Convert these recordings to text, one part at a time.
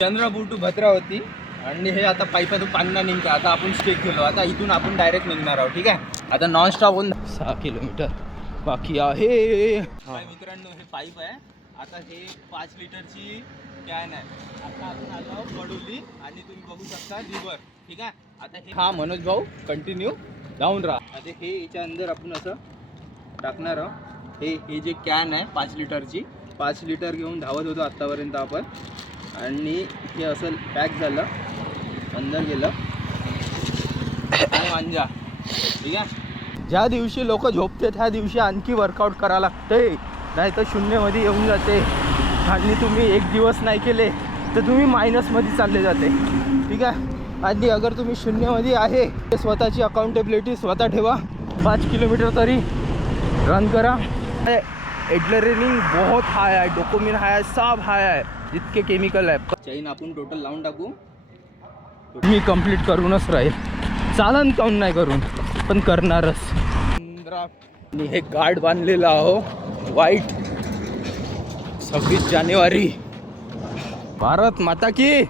Chandrapur to Bhadravati आणि हे आता पायपातून पान्ना निघतं. आता आपण स्टे केलो. आता इथून आपण डायरेक्ट निघणार आहोत. ठीक आहे. आता नॉन स्टॉप होऊन 6 किलोमीटर बाकी आहे. मित्रांनो हे पाईप आहे. आता हे 5 लिटरची कॅन आहे. आता आपण आलो कडोली आणि तुम्ही बघू शकता रिव्हर. ठीक आहे. आता हे हा मनोज भाऊ कंटिन्यू जाऊन राहा. आता हे याच्या अंदर आपण असं टाकणार आहोत. हे जे कॅन आहे 5 लिटरची 5 लिटर घेऊन धावत होतो आत्तापर्यंत आपण. आणि हे असं पॅक झालं अंदर गेलं मांजा. ठीक आहे. ज्या दिवशी लोक झोपते त्या दिवशी आणखी वर्कआउट करावं लागते, नाही तर शून्यमध्ये येऊन जाते. आणि तुम्ही एक दिवस नाही केले तर तुम्ही मायनसमध्ये चालले जाते. ठीक आहे. आणि अगर तुम्ही शून्यमध्ये आहे तर स्वतःची अकाउंटेबिलिटी स्वतः ठेवा. 5 किलोमीटर तरी रन करा. एड्रेनलिन बहुत हाय आहे, डोपामिन हाय आहे, सब हाय आहे, जितके केमिकल आहे. चैन आपण टोटल लावून टाकू. मी कंप्लीट करूनच राहील. चालन काऊन नाही करून पण करणारच. आणि हे गार्ड बांधलेलं आहो वाईट. 26 जानेवारी भारत माता की.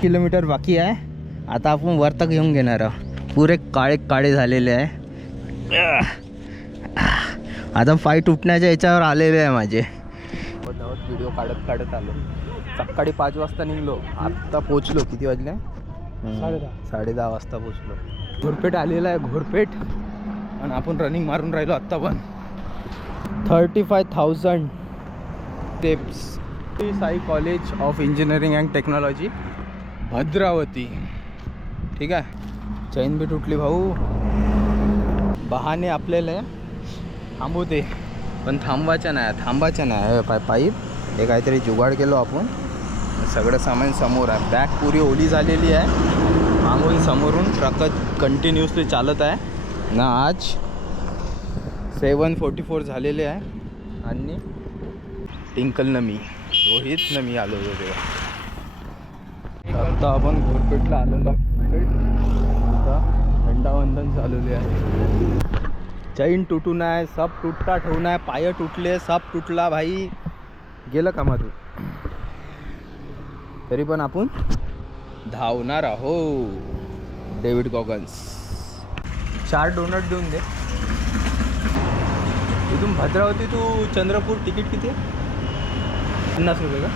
किलोमीटर बाकी आहे. आता आपण वरती घेऊन घेणार आहोत. पुरे काळे काळे झालेले आहे. आता पाय तुटण्याच्या याच्यावर आलेले आहे माझे. व्हिडिओ काढत आलो. सकाळी 5 वाजता निघलो. आत्ता पोचलो किती वाजले? 10:30 वाजता पोचलो. घोरपेट आलेला आहे घोरपेट. आणि आपण रनिंग मारून राहिलो आत्ता पण. 35,000 steps. Sai college of engineering and technology Bhadravati. ठीक आहे. चैन बी तुटली भाऊ. बहाने आपल्याला थांबवते पण थांबायचं नाही. पाईप हे काहीतरी जुगाड केलो आपण. सगळं सामान समोर आहे. बॅग पुरी ओली झालेली आहे. मागून समोरून ट्रक कंटिन्युअसली चालत आहे ना. आज 7:44 झालेले आहे. आणि टिंकलनं मी रोहितनं मी आलो होतो तेव्हा. आता आपण घोरपेटला आलेलो. आता झंडावंदन चालवले आहे. चैन तुटू नाही, सब तुटता ठेवू नाही. पाय तुटले, सब तुटला भाई. गेलं कामातून तरी पण आपण धावणार आहो. David Goggins. 4 डोनट देऊन दे. इथून भद्रावती टू चंद्रपूर तिकीट किती आहे? 50 रुपये का?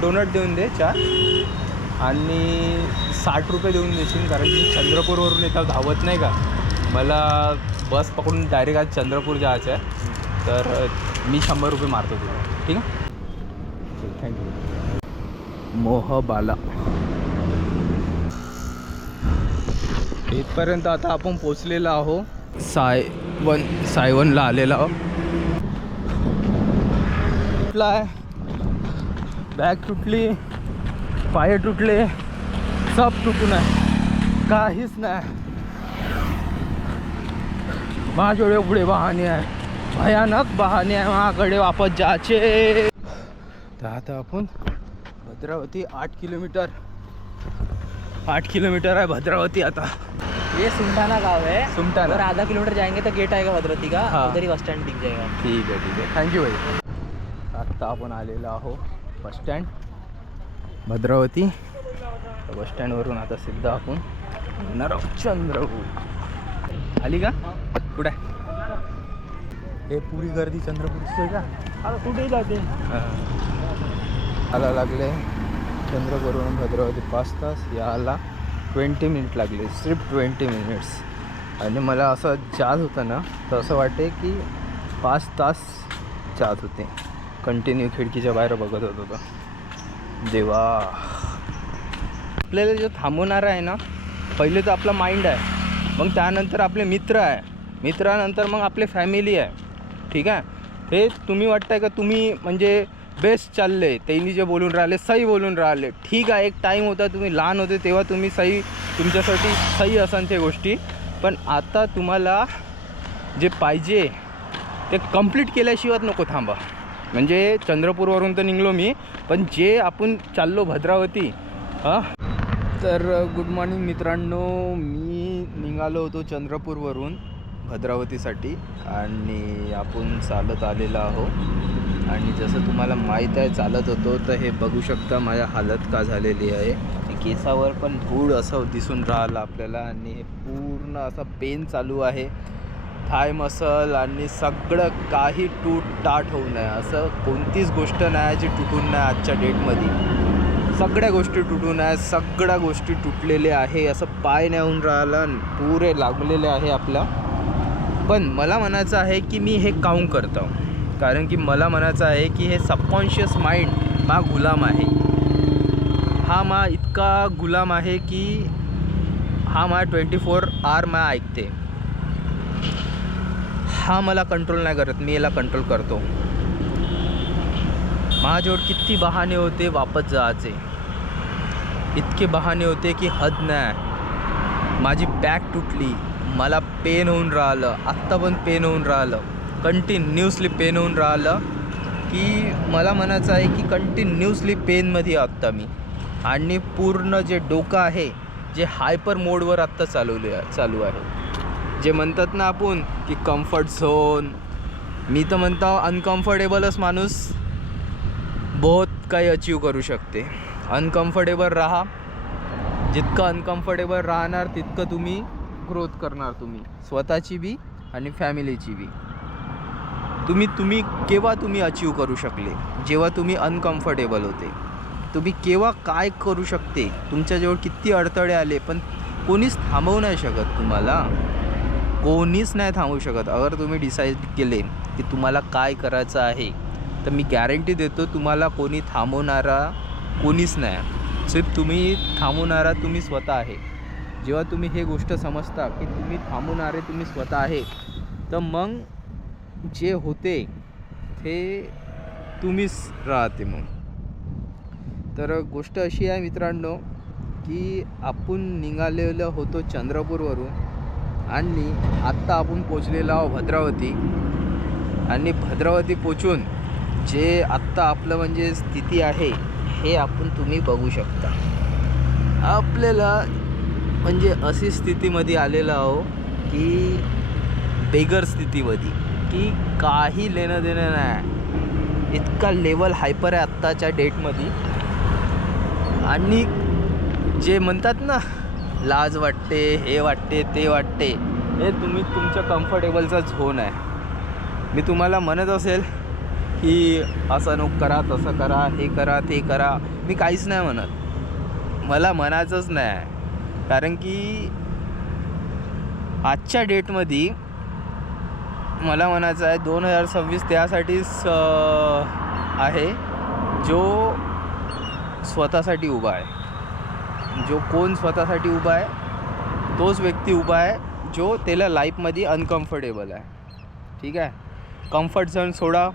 डोनट देऊन दे 4. आणि 60 रुपये देऊन देशील कारण की चंद्रपूरवरून येतात धावत नाही का. मला बस पकडून डायरेक्ट आज चंद्रपूर जायचं आहे. तर मी 100 रुपये मारतो तुला. ठीक आहे. थँक्यू. मोहबाला इथपर्यंत आता आपण पोचलेलो आहो. सायवनला आलेलो आहो. तुटला आहे. बॅग तुटली, पाय तुटले, सब तुटून आहे. काहीच नाही. माझ्याकडे पुढे बहाने आहे. भयानक बहाने आहे माझ्याकडे वापस जायचे. तर आता आपण भद्रावती 8 किलोमीटर आहे भद्रावती. आता ये सुमटाना गाँव है. सुमटाना. अगर आधा किलोमीटर जाएंगे तो गेट आएगा भद्रावती का. हाँ. उधर ही बस स्टैंड दिख जाएगा. ठीक आहे. थँक्यू भाई. आत्ता आपण आलेलो आहो बस स्टँड भद्रावती. बस स्टँडवरून आता सिद्धा आपण येणार आहोत चंद्रपूर. आली का? कुठे हे पुरी गर्दी चंद्रपूरची आहे का? आता कुठे जाते? आला लागले चंद्रपूरवरून भद्रावती 5 तास. याला 20 मिनिट लागले. सिर्फ 20 मिनिट्स. आणि मला असं जात होतं ना तर असं वाटते की 5 तास जात होते. कंटिन्यू खिडकीच्या बाहेर बघत होतो. देवा. आपल्याला जो थांबवणारा आहे ना पहिले तर आपला माइंड आहे. मग त्यानंतर आपले मित्र आहे. मित्रानंतर मग आपले फॅमिली आहे. ठीक आहे. हे तुम्ही वाटतंय का तुम्ही म्हणजे बेस्ट चालले. त्यांनी जे बोलून राहिले सही बोलून राहिले. ठीक आहे. एक टाईम होता तुम्ही लहान होते तेव्हा तुम्ही सही तुमच्यासाठी सही असन ते गोष्टी. पण आता तुम्हाला जे पाहिजे ते कंप्लीट केल्याशिवाय नको थांबा. म्हणजे चंद्रपूरवरून तर निघलो मी पण जे आपण चाललो भद्रावती. तर गुड मॉर्निंग मित्रांनो. मी निघालो होतो चंद्रपूरवरून भद्रावतीसाठी आणि आपण चालत आलेलो आहोत. आणि जसं तुम्हाला माहीत आहे चालत होतो तर हे बघू शकता माझ्या हालत का झालेली आहे. केसावर पण धूळ असं दिसून राहिलं आपल्याला आणि हे पूर्ण असं पेन चालू आहे. थाय मसल आणि सगळं काही टाट होऊ नये असं कोणतीच गोष्ट नाही जी तुटून नाही आजच्या डेटमध्ये. सगळ्या गोष्टी तुटून आहे, सगळ्या गोष्टी तुटलेल्या आहे. असं पाय नाही होऊन राहिला, पुरे लागलेले आहे आपला. पण मला म्हणायचं आहे की मी हे काऊन करतो, कारण की मला म्हणायचं आहे की हे सबकॉन्शियस माइंड मा गुलाम आहे. हा मा इतका गुलाम आहे की हा मा 24 आवर मा ऐकते. हा मला कंट्रोल नाही करत, मी याला कंट्रोल करतो. माझ्याजवळ किती बहाणे होते वापस जायचे, इतके बहाणे होते की हद नाही. माझी बॅक तुटली, मला पेन होऊन राहिलं, आत्ता पण पेन होऊन राहिलं, कंटिन्युअसली पेन होऊन राहिलं. की मला म्हणायचं आहे की कंटिन्युअसली पेनमध्ये आत्ता मी. आणि पूर्ण जे डोकं आहे जे हायपर मोडवर आत्ता चालू आहे. जे म्हणतात ना आपण की कम्फर्ट झोन, मी तर म्हणतो अनकम्फर्टेबलच माणूस बहुत काही अचीव करू शकते. अनकम्फर्टेबल राहा, जितकं अनकम्फर्टेबल राहणार तितकं तुम्ही ग्रोथ करणार, तुम्ही स्वतःची बी आणि फॅमिलीची बी. तुम्ही केव्हा तुम्ही अचीव करू शकले, जेव्हा तुम्ही अनकम्फर्टेबल होते. तुम्ही केव्हा काय करू शकते, तुमच्याजवळ किती अडथळे आले पण कोणीच थांबवू नाही शकत तुम्हाला, कोणीच नाही थांबवू शकत. अगर तुम्ही डिसाईड केले की तुम्हाला काय करायचं आहे तर मी गॅरंटी देतो तुम्हाला कोणी थांबवणारा कोणीच नाही. सिर्फ तुम्ही थांबवणारा तुम्ही स्वतः आहे. जेव्हा तुम्ही हे गोष्ट समजता की तुम्ही थांबवणारे तुम्ही स्वतः आहे, तर मग जे होते ते तुम्हीच राहते मग. तर गोष्ट अशी आहे मित्रांनो की आपण निघालेलो होतो चंद्रपूरवरून आणि आत्ता आपण पोचलेलो आहोत भद्रावती. आणि भद्रावती पोचून जे आत्ता आपलं म्हणजे स्थिती आहे हे आपण तुम्ही बघू शकता. आपल्याला म्हणजे अशी स्थितीमध्ये आलेलो आहो की बेगर स्थितीमध्ये, की काही लेणं देणं नाही. इतका लेवल हायपर आहे आत्ताच्या डेटमध्ये. आणि जे म्हणतात ना लाज वाटते, हे वाटते, ते वाटते, हे तुम्ही तुमच्या कम्फर्टेबलचा झोन आहे. मी तुम्हाला म्हणत असेल की असं नको करा, तसं करा, हे करा, ते करा, मी काहीच नाही म्हणत, मला म्हणायचंच नाही. कारण की आजच्या डेटमध्ये मला म्हणायचं आहे 2026 त्यासाठीच आहे जो स्वतःसाठी उभा आहे. जो कोण स्वतःसाठी उभा आहे तोच व्यक्ती उभा आहे जो त्याला लाईफमध्ये अनकम्फर्टेबल आहे. ठीक आहे, कम्फर्ट झोन सोडा.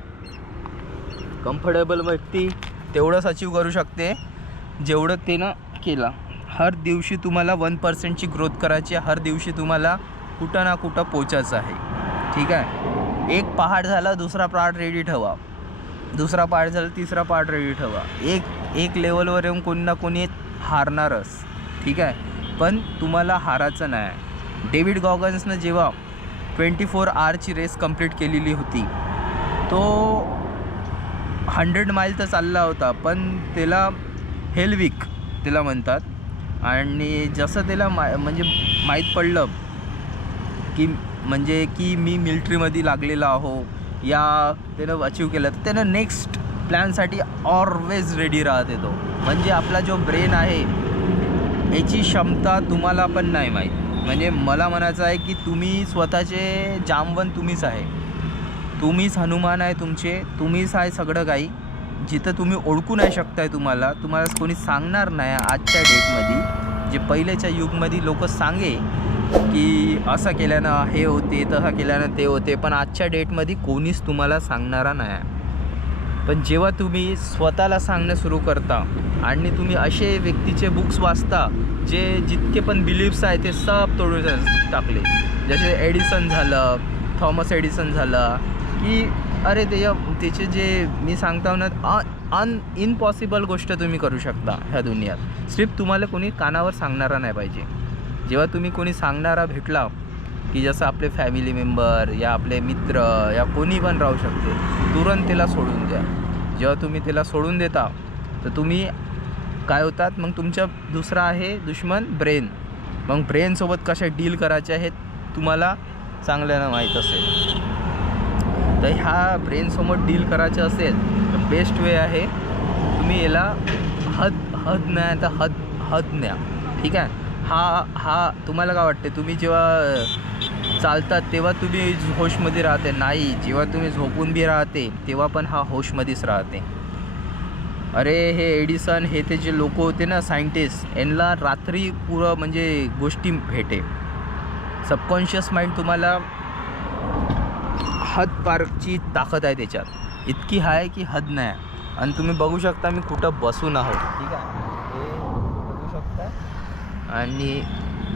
कम्फर्टेबल व्यक्ती तेवढंच अचीव करू शकते जेवढं त्यानं केलं. हर दिवशी तुम्हाला 1% ग्रोथ करायची आहे. हर दिवशी तुम्हाला कुठं ना कुठं पोचायचं आहे. ठीक आहे, एक पहाड झाला दुसरा पहाड रेडी ठेवा, दुसरा पहाड झाला तिसरा पहाड रेडी ठेवा. एक लेवलवर येऊन कोणी ना कोणी हारणारच. ठीक आहे, पण तुम्हाला हारायचं नाही. डेव्हिड गॉगन्सनं जेव्हा 24 आवरची रेस कंप्लीट केलेली होती, तो 100 माईल तर चालला होता, पण त्याला हेलविक त्याला म्हणतात. आणि जसं त्याला म्हणजे माहीत पडलं की मी मिलिटरीमध्ये लागलेला आहो या त्यानं अचीव केलं, तर त्यानं नेक्स्ट प्लॅनसाठी ऑलवेज रेडी राहते तो. म्हणजे आपला जो ब्रेन आहे याची क्षमता तुम्हाला पण नाही माहीत. म्हणजे मला म्हणायचं आहे की तुम्ही स्वतःचे जामवन तुम्हीच आहे, तुम्हीच हनुमान आहे तुमचे, तुम्हीच आहे सगळं काही. जिथं तुम्ही ओळखू नाही शकताय तुम्हाला कोणी सांगणार नाही. आजच्या डेटमध्ये जे पहिल्याच्या युगमध्ये लोक सांगे की असं केल्यानं हे होते, तसं केल्यानं ते होते, पण आजच्या डेटमध्ये कोणीच तुम्हाला सांगणारा नाही. पण जेव्हा तुम्ही स्वतःला सांगणं सुरू करता आणि तुम्ही असे व्यक्तीचे बुक्स वाचता जे जितके पण बिलीफ्स आहे ते सब तोडून टाकले. जसे एडिसन झालं, थॉमस एडिसन झालं, की अरे त्याचे जे मी सांगता ना इम्पॉसिबल गोष्ट तुम्ही करू शकता ह्या दुनियात. सिर्फ तुम्हाला कोणी कानावर सांगणारा नाही पाहिजे. जेव्हा तुम्ही कोणी सांगणारा भेटला की जसं आपले फॅमिली मेंबर या आपले मित्र या कोणी पण राहू शकते, तुरंत त्याला सोडून द्या. जेव्हा तुम्ही त्याला सोडून देता तर तुम्ही काय होतात, मग तुमच्या दुसरा आहे दुश्मन ब्रेन. मग ब्रेनसोबत कशा डील करायचे आहेत तुम्हाला चांगल्यानं माहीत असेल. तर ह्या ब्रेनसोबत डील करायचं असेल तर बेस्ट वे आहे तुम्ही याला हद नाही तर हद न्या. ठीक आहे. हा तुम्हाला काय वाटते, तुम्ही जेव्हा चालतात तेव्हा तुम्ही होशमध्ये राहते? नाही, जेव्हा तुम्ही झोपून बी राहते तेव्हा पण हा होशमध्येच राहते. अरे हे एडिसन हे ते जे लोक होते ना सायंटिस्ट, यांना रात्री पुरं म्हणजे गोष्टी भेटे. सबकॉन्शियस माइंड तुम्हाला हद पारची ताकद आहे त्याच्यात, इतकी आहे की हद नाही. आणि तुम्ही बघू शकता मी कुठं बसून आहोत. ठीक आहे, हे बघू शकता. आणि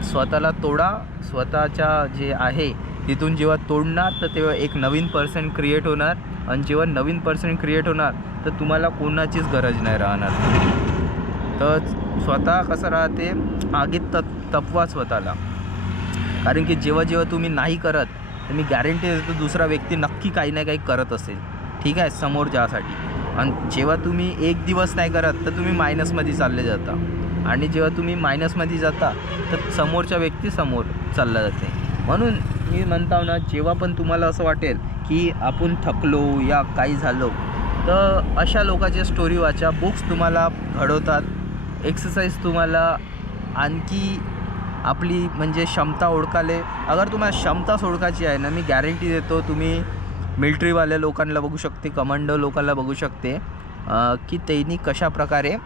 स्वतःला तोडा, स्वतःच्या जे आहे तिथून जेव्हा तोडणार तर तेव्हा एक नवीन पर्सन क्रिएट होणार. आणि जेव्हा नवीन पर्सन क्रिएट होणार तर तुम्हाला कोणाचीच गरज नाही राहणार. तर स्वतः कसं राहते, आगीत तपवा स्वतःला. कारण की जेव्हा तुम्ही नाही करत तर मी गॅरंटी देतो दुसरा व्यक्ती नक्की काही ना काही करत असेल. ठीक आहे, समोर जासाठी. आणि जेव्हा तुम्ही एक दिवस नाही करत तर तुम्ही मायनसमध्ये चालले जाता. आणि जेव्हा तुम्ही मायनसमध्ये जाता तर समोरच्या व्यक्ती समोर चालला जाते. म्हणून मी म्हणतो ना, जेव्हा पण तुम्हाला असं वाटेल की आपण थकलो या काही झालो तर अशा लोकांच्या स्टोरी वाचा. बुक्स तुम्हाला घडवतात, एक्सरसाइज तुम्हाला आणखी आपली म्हणजे क्षमता ओळखाले. अगर तुम्हाला क्षमताच ओळखायची आहे ना, मी गॅरंटी देतो तुम्ही मिलिटरीवाल्या लोकांना बघू शकते, कमांडो लोकांना बघू शकते की त्यांनी कशाप्रकारे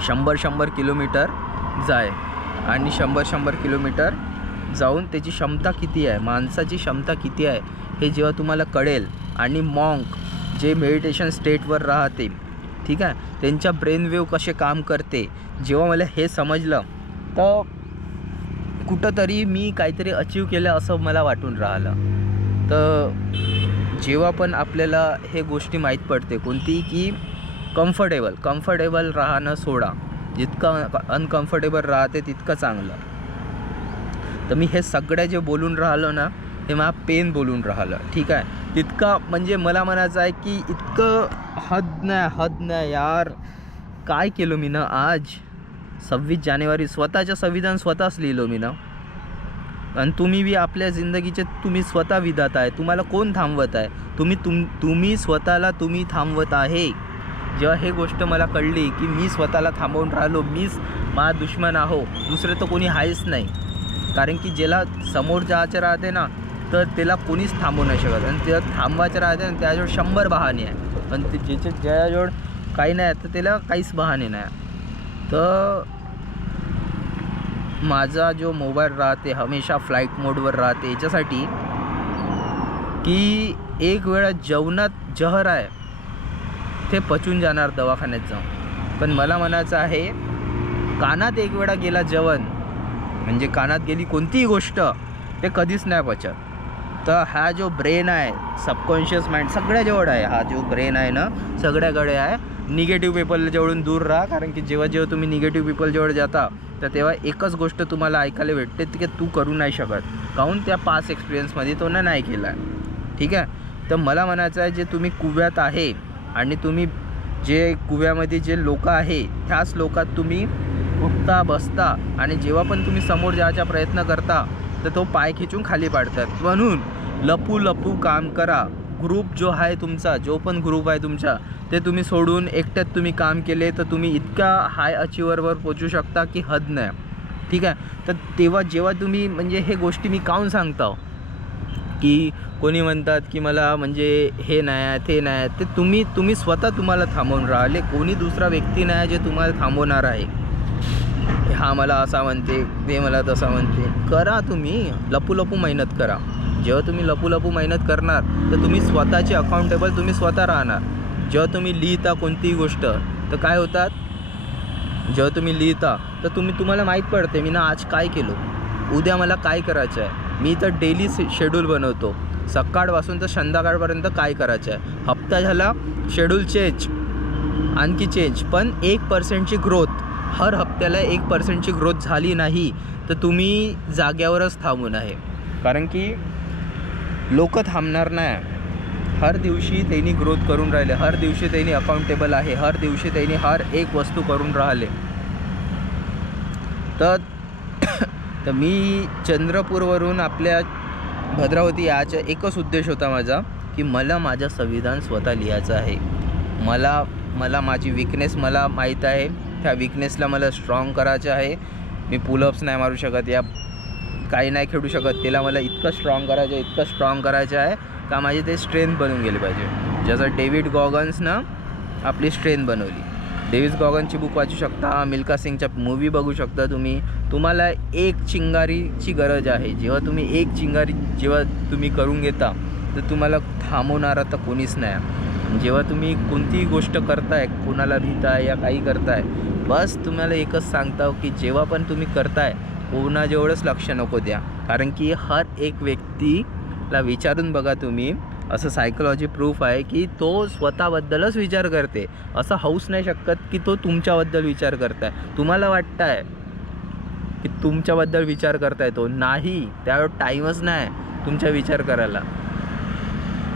100 किलोमीटर जाय आणि 100 किलोमीटर जाऊन त्याची क्षमता किती आहे, माणसाची क्षमता किती आहे हे जेव्हा तुम्हाला कळेल. आणि मॉन्क जे मेडिटेशन स्टेटवर राहते, ठीक आहे, त्यांच्या ब्रेन वेव्ह कसे काम करते, जेव्हा मला हे समजलं तर कुठंतरी मी काहीतरी अचीव केलं असं मला वाटून राहिलं. तर जेव्हा पण आपल्याला हे गोष्टी माहीत पडते कोणती की कम्फर्टेबल राहणं सोडा. जितकं अनकम्फर्टेबल राहते तितकं चांगलं. तर मी हे सगळं जे बोलून राहिलो ना हे मला पेन बोलून राहिलं. ठीक आहे, तितकं म्हणजे मला म्हणायचं आहे की इतकं हद नाही यार. काय केलं मी ना आज 26 जानेवारी, स्वतःचं संविधान स्वतःच लिहिलं मी ना. आणि तुम्ही बी आपल्या जिंदगीचे तुम्ही स्वतः विधात आहे. तुम्हाला कोण थांबवत आहे? तुम्ही स्वतःला तुम्ही थांबवत आहे. जेव्हा हे गोष्ट मला कळली की मी स्वतःला थांबवून राहिलो, मीच माझा दुश्मन आहो, दुसरे तर कोणी आहेच नाही. कारण की ज्याला समोर जायचं राहते ना तर त्याला कोणीच थांबवू नाही शकत. आणि त्याला थांबवायचं राहते ना त्याजवळ 100 बहाणे आहे. आणि ते ज्याजवळ काही नाही तर त्याला काहीच बहाणे नाही. तर माझा जो मोबाईल राहते हमेशा फ्लाईट मोडवर राहते याच्यासाठी की एक वेळा जेवणात जहर आहे ते पचून जाणार दवाखान्यात जाऊन. पण मला म्हणायचं आहे कानात एक वेळा गेला जेवण म्हणजे कानात गेली कोणतीही गोष्ट ते कधीच नाही पचत. तर हा जो ब्रेन आहे सबकॉन्शियस माइंड सगळ्याजवळ आहे. हा जो ब्रेन आहे ना सगळ्याकडे आहे. निगेटिव्ह पीपल जवळून दूर राहा. कारण की जेव्हा तुम्ही निगेटिव्ह पीपल जवळ जाता तर तेव्हा एकच गोष्ट तुम्हाला ऐकायला भेटते की तू करू नाही शकत, काहून त्या पास्ट एक्सपिरियन्समध्ये तो नाही केला आहे. ठीक आहे. तर मला म्हणायचं आहे जे तुम्ही कुव्यात आहे आणि तुम्ही जे कुव्यामध्ये जे लोक आहे ह्याच लोकात तुम्ही उठता बसता आणि जेव्हा पण तुम्ही समोर जायचा प्रयत्न करता तर तो पाय खिचून खाली पाडतात. म्हणून लपू काम करा. ग्रुप जो आहे तुमचा, जो पण ग्रुप आहे तुमचा ते तुम्ही सोडून एकट्यात तुम्ही काम केले तर तुम्ही इतका हाय अचिव्हरवर पोचू शकता की हद नाही. ठीक आहे. तर तेव्हा जेव्हा तुम्ही म्हणजे हे गोष्टी मी काहून सांगतो की कोणी म्हणतात की मला म्हणजे हे नाही आहे ते नाही आहे, ते तुम्ही स्वतः तुम्हाला थांबवून राहिले. कोणी दुसरा व्यक्ती नाही जे तुम्हाला थांबवणार आहे. हा मला असा म्हणते, ते मला तसा म्हणते. करा तुम्ही लपू मेहनत करा. जेव्हा तुम्ही लपू मेहनत करणार तर तुम्ही स्वतःचे अकाउंटेबल तुम्ही स्वतः राहणार. जेव्हा तुम्ही लिहिता कोणतीही गोष्ट तर काय होतात, जेव्हा तुम्ही लिहिता तर तुम्हाला माहीत पडते मी ना आज काय केलो, उद्या मला काय करायचं आहे. मी तर डेली शेड्यूल बनवतो, सकाळपासून तर संध्याकाळपर्यंत काय करायचं आहे. हप्ता झाला शेड्यूल चेंज, आणखी चेंज. पण 1% ग्रोथ, हर हप्त्याला 1% ग्रोथ झाली नाही तर तुम्ही जाग्यावरच थांबून आहे. कारण की लोक थांबणार नाही. हर दिवशी त्यांनी ग्रोथ करून राहिले, हर दिवशी त्यांनी अकाउंटेबल आहे, हर दिवशी त्यांनी हर एक वस्तू करून राहिले. तर मी चंद्रपूरवरून आपल्या भद्रावती याचा एकच उद्देश होता माझा, की मला माझं संविधान स्वतः लिहायचं आहे. मला माझी विकनेस मला माहीत आहे, त्या विकनेसला मला स्ट्रॉंग करायचं आहे. मी पुलअप्स नाही मारू शकत या काही नाही खेळू शकत, त्याला मला इतकं स्ट्रॉंग करायचं आहे का माझी ते स्ट्रेंथ बनून गेली पाहिजे. जसं डेव्हिड गॉगन्सनं आपली स्ट्रेंथ बनवली. डेव्हिड गॉगन्सची बुक वाचू शकता, मिल्खा सिंगच्या मूवी बघू शकता तुम्ही. तुम्हाला एक चिंगारीची गरज आहे. जेव्हा तुम्ही करून घेता तर तुम्हाला थांबवणारा तर कोणीच नाही. जेव्हा तुम्ही कोणतीही गोष्ट करताय, कोणाला भीताय या काही करताय, बस तुम्हाला एकच सांगता की जेव्हा पण तुम्ही करताय कोणाजवळच लक्ष नको द्या. कारण की हर एक व्यक्तीला विचारून बघा तुम्ही, असं सायकोलॉजी प्रूफ आहे की तो स्वतःबद्दलच विचार करते. असं होऊच नाही शकत की तो तुमच्याबद्दल विचार करताय. तुम्हाला वाटतंय की तुमच्याबद्दल विचार करताय, तो नाही. त्यावर टाईमच नाही तुमचा विचार करायला.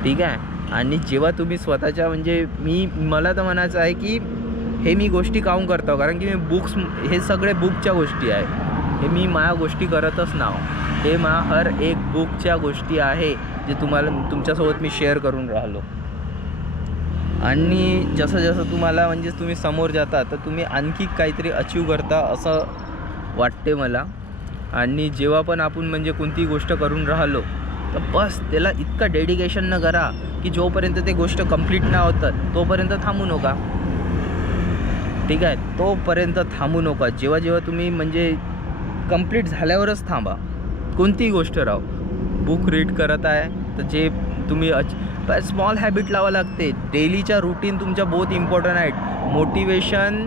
ठीक आहे. आणि जेव्हा तुम्ही स्वतःच्या मला तर म्हणायचं आहे की हे मी गोष्टी काऊन करतो, कारण की मी हे सगळे बुकच्या गोष्टी आहे. हे मी माझ्या गोष्टी करतच नाव. हे हर एक बुकच्या गोष्टी आहे जे तुमच्यासोबत मी शेअर करून राहिलो. आणि जसं तुम्हाला तुम्ही समोर जाता तर तुम्ही आणखी काहीतरी अचीव करता असं वाटते मला. आणि जेव्हा पण आपण कोणती गोष्ट करून राहिलो तर बस त्याला इतकं डेडिकेशन न करा की जोपर्यंत ते गोष्ट कंप्लीट नाही होतं तोपर्यंत थांबू नका. ठीक आहे, तोपर्यंत थांबू नका. जेव्हा तुम्ही कंप्लीट झाल्यावरच थांबा. कोणतीही गोष्ट राहो. बुक रीड करत आहे तर जे तुम्ही स्मॉल हॅबिट लावा लागते. डेलीच्या रूटीन तुमच्या बहुत इम्पॉर्टंट आहेत. मोटिवेशन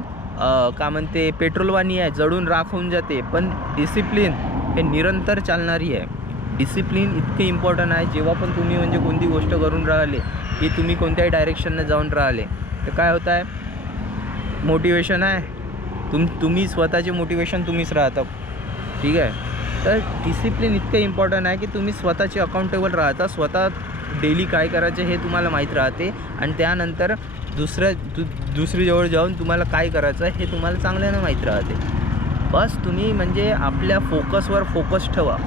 पेट्रोलवानी आहे, जळून राख होऊन जाते, पण डिसिप्लिन हे निरंतर चालणारी आहे. डिसिप्लिन इतके इम्पॉर्टंट आहे. जेव्हा पण तुम्ही कोणती गोष्ट करून राहिले की तुम्ही कोणत्याही डायरेक्शनने जाऊन राहिले तर काय होत आहे, मोटिवेशन आहे. तुम्ही स्वतःचे मोटिवेशन तुम्हीच राहता. ठीक आहे. तर डिसिप्लिन इतकं इम्पॉर्टंट आहे की तुम्ही स्वतःचे अकाउंटेबल राहता. स्वतः डेली काय करायचे हे तुम्हाला माहीत राहते. आणि त्यानंतर दुसरीजवळ जाऊन तुम्हाला काय करायचं हे तुम्हाला चांगल्यानं माहीत राहते. बस तुम्ही आपल्या फोकसवर फोकस ठेवा.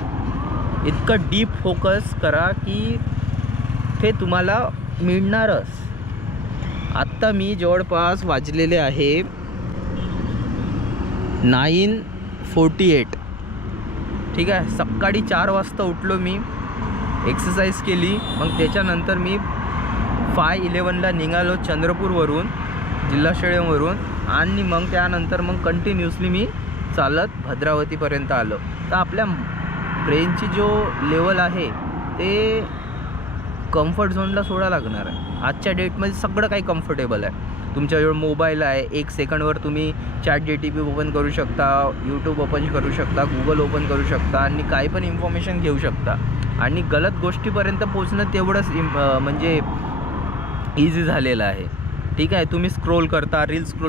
इतकं डीप फोकस करा की ते तुम्हाला मिळणारच. आत्ता मी जवळपास वाजलेले आहे 9:48. ठीक आहे. सकाळी 4 वाजता उठलो मी, एक्सरसाइज केली. मग त्याच्यानंतर मी 5:11ला निघालो चंद्रपूरवरून, जिल्हा स्टेडियमवरून. आणि मग त्यानंतर कंटिन्युअसली मी चालत भद्रावतीपर्यंत आलो. तर आपल्या ब्रेनची जो लेवल आहे ते कम्फर्ट झोनला सोडा लागणार आहे. आजच्या डेटमध्ये सगळं काही कम्फर्टेबल आहे. तुमच्याजवळ मोबाईल आहे, 1 सेकंडवर तुम्ही ChatGPT ओपन करू शकता, यूट्यूब ओपन करू शकता, गुगल ओपन करू शकता आणि काही पण इन्फॉर्मेशन घेऊ शकता. आणि गलत गोष्टीपर्यंत पोचणं तेवढंच इझी झालेलं आहे. ठीक आहे. तुम्ही रील्स स्क्रोल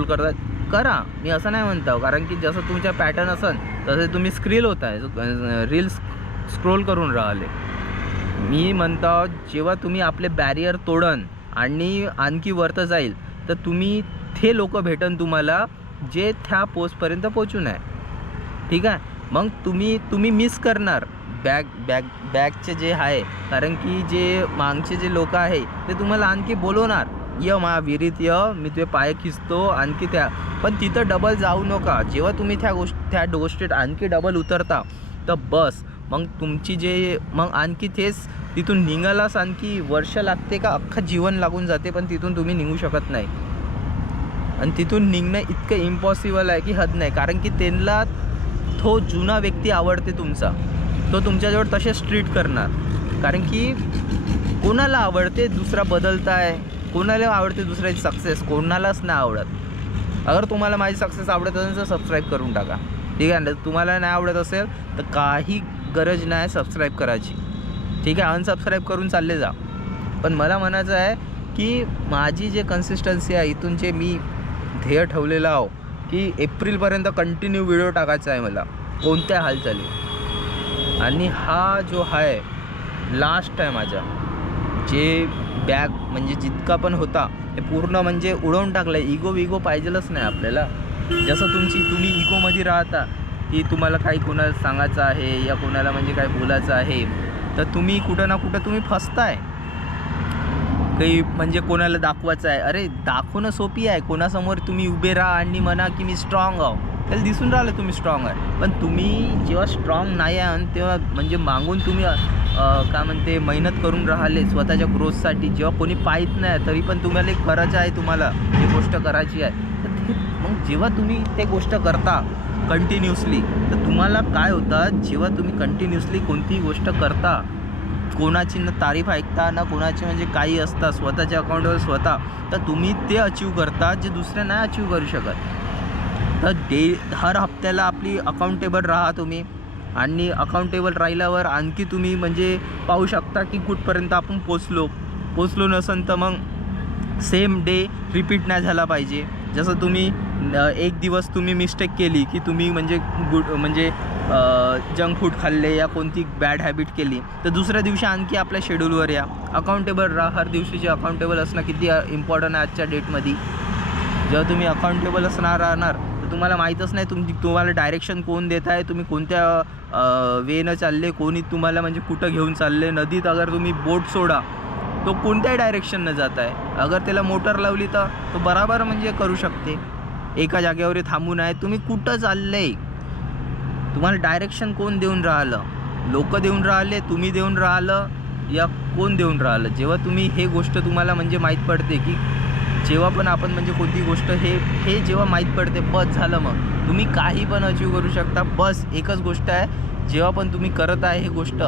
करता, करा. मी असं नाही म्हणतो, कारण की जसं तुमच्या पॅटर्न असेल तसे तुम्ही रील्स स्क्रोल करून राहिले. मी म्हणतो जेव्हा तुम्ही आपले बॅरियर तोडन आणि आणखी वरतं जाईल तर तुम्ही ते लोक भेटन तुम्हाला जे त्या पोस्टपर्यंत पोचून आहे. ठीक आहे. मग तुम्ही मिस करणार बॅगचे जे आहे, कारण की जे मागचे जे लोक आहे ते तुम्हाला आणखी बोलवणार, विहिरीत मी तुझे पाय खिचतो आणखी पण तिथं डबल जाऊ नका. जेव्हा तुम्ही त्या गोष्टीत आणखी डबल उतरता तर बस मग तुमची मग आणखी तेच तिथून निघायलाच आणखी वर्ष लागते का अख्खं जीवन लागून जाते, पण तिथून तुम्ही निघू शकत नाही. आणि तिथून निघणं इतकं इम्पॉसिबल आहे की हद नाही. कारण की त्यांना तो जुना व्यक्ती आवडते तुमचा, तो तुमच्याजवळ तसेच ट्रीट करणार. कारण की कोणाला आवडते दुसरा बदलताय, कोणाला आवडते दुसऱ्याची सक्सेस, कोणालाच नाही आवडत. अगर तुम्हाला माझी सक्सेस आवडत असेल तर सबस्क्राईब करून टाका. ठीक आहे. तुम्हाला नाही आवडत असेल तर काही गरज नाही सबस्क्राईब करायची. ठीक आहे. अनसबस्क्राईब करून चालले जा. पण मला म्हणायचं आहे की माझी जे कन्सिस्टन्सी आहे, इथून जे मी ध्येय ठेवलेलं आहो की एप्रिलपर्यंत कंटिन्यू व्हिडिओ टाकायचा आहे मला, कोणत्या हालचाली. आणि हा जो आहे लास्ट आहे माझा, जे बॅग म्हणजे जितका पण होता ते पूर्ण म्हणजे उडवून टाकलं. इगो पाहिजेलच नाही आपल्याला. जसं तुम्ही इगोमध्ये राहता की तुम्हाला काही कोणाला सांगायचं आहे या कोणाला म्हणजे काय बोलायचं आहे, तर तुम्ही कुठं ना कुठं तुम्ही फसताय. काही म्हणजे कोणाला दाखवायचं आहे, अरे दाखवणं सोपी आहे. कोणासमोर तुम्ही उभे राहा आणि म्हणा की मी स्ट्रॉंग आहो, त्याला दिसून राहिलं तुम्ही स्ट्रॉंग आहे. पण तुम्ही जेव्हा स्ट्रॉंग नाही आहे तेव्हा म्हणजे मागून तुम्ही काय म्हणते मेहनत करून राहिले स्वतःच्या ग्रोथसाठी, जेव्हा कोणी पाहत नाही तरी पण तुम्हाला करायचं आहे, तुम्हाला ही गोष्ट करायची आहे, तर ते मग जेव्हा तुम्ही ते गोष्ट करता कंटिन्युअसली, तर तुम्हाला काय होतं, जेव्हा तुम्ही कंटिन्युअसली कोणतीही गोष्ट करता, कोणाची न तारीफ ऐकता ना कोणाची म्हणजे काही असता स्वतःच्या अकाउंटवर स्वतः, तर तुम्ही ते अचीव करता जे दुसरे नाही अचीव करू शकत. तर हर हप्त्याला आपली अकाउंटेबल राहा तुम्ही, आणि अकाउंटेबल राहिल्यावर आणखी तुम्ही म्हणजे पाहू शकता की कुठपर्यंत आपण पोचलो नसेल तर मग सेम डे रिपीट नाही झाला पाहिजे. जसं तुम्ही एक दिवस तुम्ही मिस्टेक केली की तुम्ही म्हणजे जंक फूड खाल्ले या कोणती बॅड हॅबिट केली, तर दुसऱ्या दिवशी आणखी आपल्या शेड्यूलवर या, अकाउंटेबल राहा. हर दिवशीचे अकाउंटेबल असणं किती इम्पॉर्टंट आहे आजच्या डेटमध्ये. जेव्हा तुम्ही अकाउंटेबल राहणार तर तुम्हाला माहीतच नाही तुम्हाला डायरेक्शन कोण देत आहे, तुम्ही कोणत्या वेनं चालले, कोणी तुम्हाला म्हणजे कुठं घेऊन चालले. नदीत अगर तुम्ही बोट सोडा तो कोणत्याही डायरेक्शननं जात आहे, अगर त्याला मोटर लावली तर तो बराबर म्हणजे करू शकते. एका जागेवर थांबून आहे, तुम्ही कुठं चालले, तुम्हाला डायरेक्शन कोण देऊन राहिलं, लोक देऊन राहिले, तुम्ही देऊन राहिलं या कोण देऊन राहिलं. जेव्हा तुम्ही हे गोष्ट तुम्हाला म्हणजे माहीत पडते की जेव्हा पण आपण म्हणजे कोणती गोष्ट हे जेव्हा माहीत पडते, बस झालं, मग तुम्ही काही पण अचीव करू शकता. बस एकच गोष्ट आहे, जेव्हा पण तुम्ही करत आहे हे गोष्ट,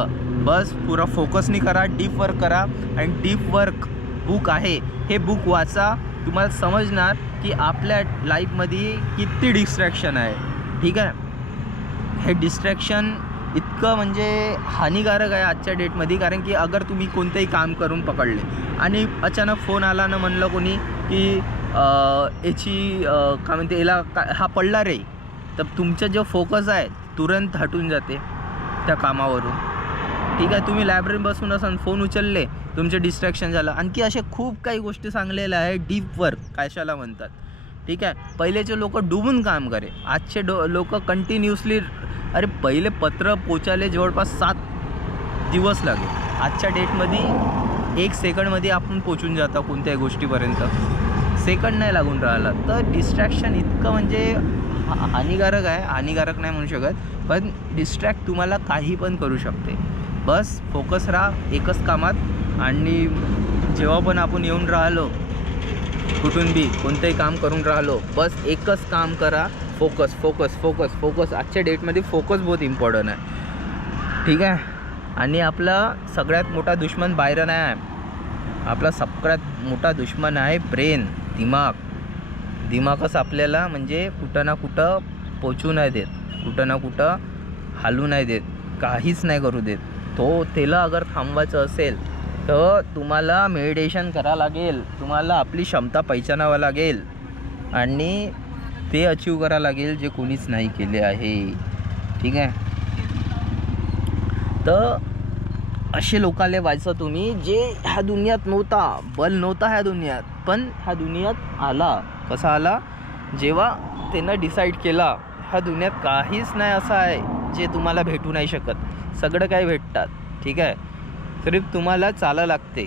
बस पुरा फोकसनी करा, डीप वर्क करा. आणि डीप वर्क बुक आहे, हे बुक वाचा, तुम्हाला समजणार की आपल्या लाईफमध्ये किती डिस्ट्रॅक्शन आहे. ठीक आहे, हे डिस्ट्रॅक्शन इतकं म्हणजे हानिकारक आहे आजच्या डेटमध्ये. कारण की अगर तुम्ही कोणतंही काम करून पकडले आणि अचानक फोन आला ना, म्हणलं कोणी की याची काय म्हणते याला हा पडला रे, तर तुमचा जो फोकस आहे तुरंत हटून जाते त्या कामावरून. ठीक आहे, तुम्ही लायब्ररीत बसून असाल, फोन उचलले, तुमचे डिस्ट्रॅक्शन झालं. आणखी असे खूप काही गोष्टी सांगलेल्या आहे. डीप वर्क कशाला म्हणतात. ठीक आहे, पहिलेचे लोक डुबून काम करे, आजचे लोक कंटिन्युअसली. अरे पहिले पत्र पोचायला जवळपास 7 दिवस लागे, आजच्या डेटमध्ये 1 सेकंडमध्ये आपण पोचून जाता कोणत्याही गोष्टीपर्यंत, सेकंड नाही लागून राहिला. तर डिस्ट्रॅक्शन इतकं म्हणजे हानिकारक आहे, हानिकारक नाही म्हणू शकत, पण डिस्ट्रॅक्ट तुम्हाला काही पण करू शकते. बस फोकस राहा एकच कामात. आणि जेव्हा पण आपण येऊन राहिलो कुठून बी कोणतंही काम करून राहिलो, बस एकच काम करा, फोकस फोकस फोकस फोकस. आजच्या डेटमध्ये फोकस बहुत इम्पॉर्टंट आहे. ठीक आहे, आणि आपला सगळ्यात मोठा दुश्मन बाहेर नाही आहे, आपला सगळ्यात मोठा दुश्मन आहे ब्रेन, दिमागच आपल्याला म्हणजे कुठं ना कुठं पोचू नाही देत, कुठं ना कुठं हालू नाही देत, काहीच नाही करू देत. त्याला अगर थांबवायचं असेल तर तुम्हाला मेडिटेशन करावं लागेल, तुम्हाला आपली क्षमता पहिचानावं लागेल आणि ते अचीव करावं लागेल जे कोणीच नाही केले आहे. ठीक आहे, तर असे लोकाले व्हायचं तुम्ही जे ह्या दुनियात नव्हता, बल नव्हता ह्या दुनियात, पण ह्या दुनियात आला. कसा आला, जेव्हा त्यानं डिसाईड केला ह्या दुनियात काहीच नाही असं आहे जे तुम्हाला भेटू नाही शकत, सगळं काही भेटतात. ठीक आहे, सिर्फ तुम्हाला चालावं लागते.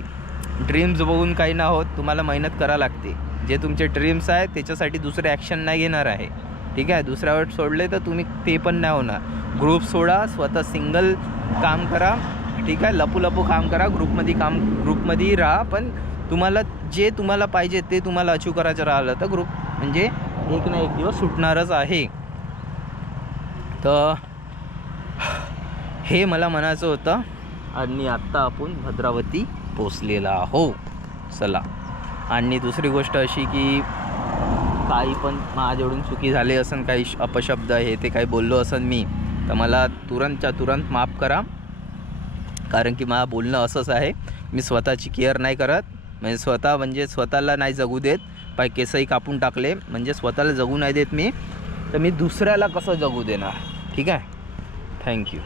ड्रीम्स बघून काही ना होत, तुम्हाला मेहनत करावं लागते. जे तुमचे ड्रीम्स आहे त्याच्यासाठी दुसरे ॲक्शन नाही घेणार आहे. ठीक आहे, दुसऱ्यावर सोडले तर तुम्ही ते पण नाही होणार. ग्रुप सोडा, स्वतः सिंगल काम करा. ठीक आहे, लपू काम करा, ग्रुपमध्ये राहा, पण तुम्हाला जे तुम्हाला पाहिजे ते तुम्हाला अचीव करायचं राहिलं तर ग्रुप म्हणजे एक ना एक दिवस सुटणारच आहे. तर हे मला म्हणायचं होतं. आणि आत्ता आपण भद्रावती पोचलेला आहो. चला, आणि दुसरी गोष्ट अशी की काही पण माझ्याकडून चुकी झाली असेल, काही अपशब्द हे ते काही बोललो असेल मी, तर मला तुरंतच्या तुरंत माफ करा. कारण की मला बोलणं असंच आहे, मी स्वतःची केअर नाही करत, म्हणजे स्वतःला नाही जगू देत. पाय केसही कापून टाकले म्हणजे स्वतःला जगू नाही देत मी, तर मी दुसऱ्याला कसं जगू देणार. ठीक आहे, थँक्यू.